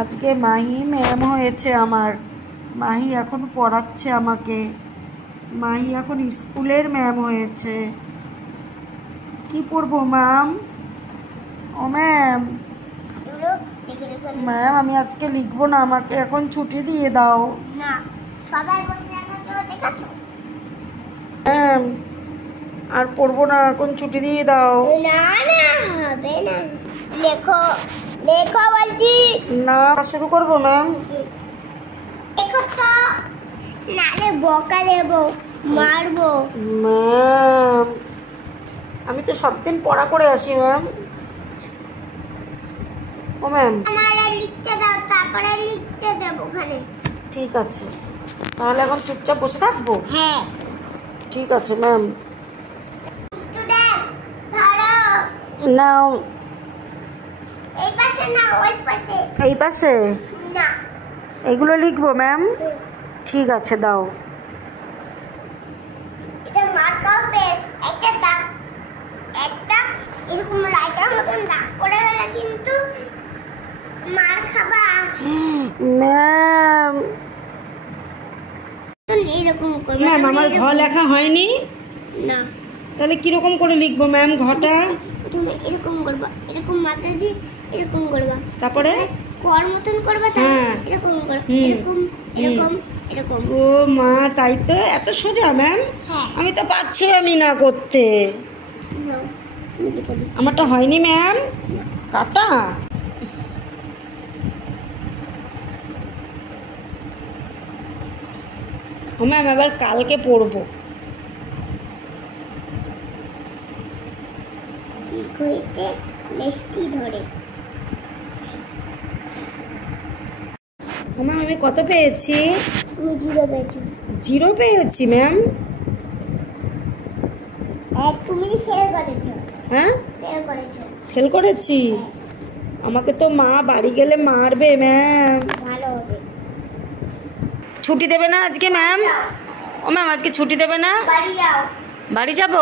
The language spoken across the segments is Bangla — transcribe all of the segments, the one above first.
আজকে মাহি ম্যাম হয়েছে আমার। মাহি এখন পড়াচ্ছে আমাকে। মাহি এখন স্কুলের ম্যাম হয়েছে। কি পড়বো ম্যাম? ও ম্যাম, ম্যাম আমি আজকে লিখবো না, আমাকে এখন ছুটি দিয়ে দাও। না, সবাই বসে আছে তো দেখাচ্ছো। ম্যাম আর পড়বো না, এখন ছুটি দিয়ে দাও। না না, হবে না। লেখো লেখো বলছি। না, শুরু করবো ম্যাম। লেখো তো, নালে বকা দেবো, মারবো। ম্যাম আমি তো সব দিন পড়া করে আসি ম্যাম। ও ম্যাম, আমারে লিখতে দাও, তারপরে লিখতে দেবো ওখানে। ঠিক আছে, তাহলে এখন চুপচাপ বসে থাকবো? হ্যাঁ। ঠিক আছে ম্যাম। স্টুডেন্ট ধরো। নাও। এই পাশে না, ওই পাশে। এই পাশে? না। এগুলো লিখবো ম্যাম? ঠিক আছে, দাও। এটা মার্কা হবে একটা দাগ, একটা এরকম লাইটার মতন দাগ করে গেলে কিন্তু মার খাবা। ম্যাম এরকম করবে। ম্যাম আমার ঘ লেখা হয়নি। না, তাহলে কিরকম করে লিখবো ম্যাম ঘটা? তুমি এরকম করবা, এরকম মাত্রা দিয়ে এরকম করবা, তারপরে কর মতন করবা, হ্যাঁ। এরকম করবা, এরকম এরকম এরকম। ও মা, তাই তো? এত সোজা ম্যাম? হ্যাঁ। আমি তো পারছি আমি না করতে। নাও, আমি লিখে দিচ্ছি। আমারটা হয়নি ম্যাম। কাটা? ও ম্যাম এবার কালকে পড়বো। ঘুইতে মিষ্টি ধরে। ও ম্যাম আমি কত পেয়েছি? তুমি জিরো পেয়েছো। 0 পেয়েছি ম্যাম। তুমি ফেল করেছো। হ্যাঁ, ফেল করেছো। ফেল করেছি? আমাকে তো মা বাড়ি গেলে মারবে ম্যাম। ভালো হবে। ছুটি দেবে না আজকে ম্যাম? ও ম্যাম আজকে ছুটি দেবে না? বাড়ি যাও। বাড়ি যাব?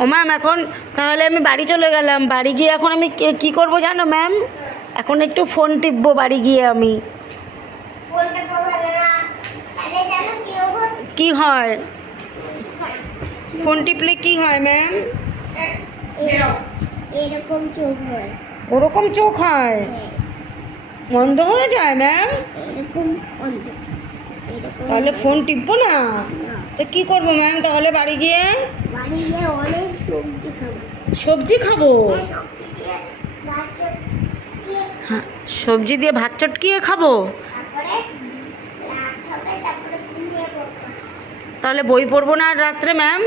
ও ম্যাম এখন তাহলে আমি বাড়ি চলে গেলাম। বাড়ি গিয়ে এখন আমি কি করব জানো ম্যাম? এখন একটু ফোন টিপবো বাড়ি গিয়ে আমি। ফোনটা পাবো না, তাহলে জানো কি হবে? কি হয়? ফোন টিপলে কি হয় ম্যাম? এরকম চোখ হয়। ওরকম চোখ হয়? হ্যাঁ। বন্ধ হয়ে যায় ম্যাম? এরকম অন্ধ। এরকম। তাহলে ফোন টিপবো না? না। তো কি করবো ম্যাম তাহলে বাড়ি গিয়ে? বাড়ি গিয়ে অনেক সবজি খাবো। সবজি খাবো? সবজি দিয়ে ভাত চটকিয়ে, হ্যাঁ, সবজি দিয়ে ভাত চটকিয়ে খাবো? তারপরে রাত হবে, তারপরে ঘুমিয়ে পড়বো। তাহলে বই পড়বো না আর রাত্রে ম্যাম?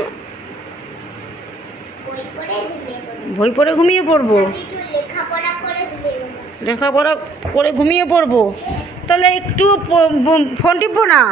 বই পড়ে ঘুমিয়ে পড়বো। বই পড়ে ঘুমিয়ে পড়বো? একটু লেখাপড়া করে ঘুমিয়ে পড়বো। লেখাপড়া করে ঘুমিয়ে পড়বো? তাহলে একটু ফোন টিপবো না?